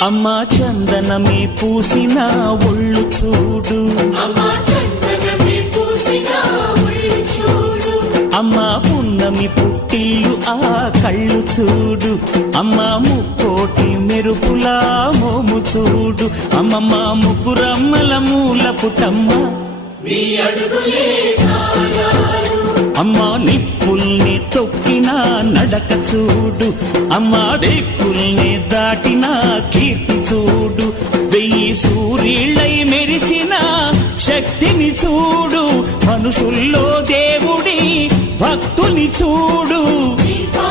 అమ్మా చందనమే పూసిన ఒళ్ళు చూడు, అమ్మా పున్నమి పుట్టిల్లు ఆ కళ్ళు చూడు, అమ్మా ముక్కోటి మెరుపులా మోము చూడు, అమ్మమ్మ ముగ్గురమ్మల మూల పుటమ్మ అమ్మా నిప్పుల్ని తొక్కిన నడక చూడు, అమ్మా దిక్కుల్ని దాటిన కీర్తి చూడు, 1000 సూర్యుళ్ళై మెరిసిన శక్తిని చూడు, మనుషుల్లో దేవుడి భక్తుని చూడు.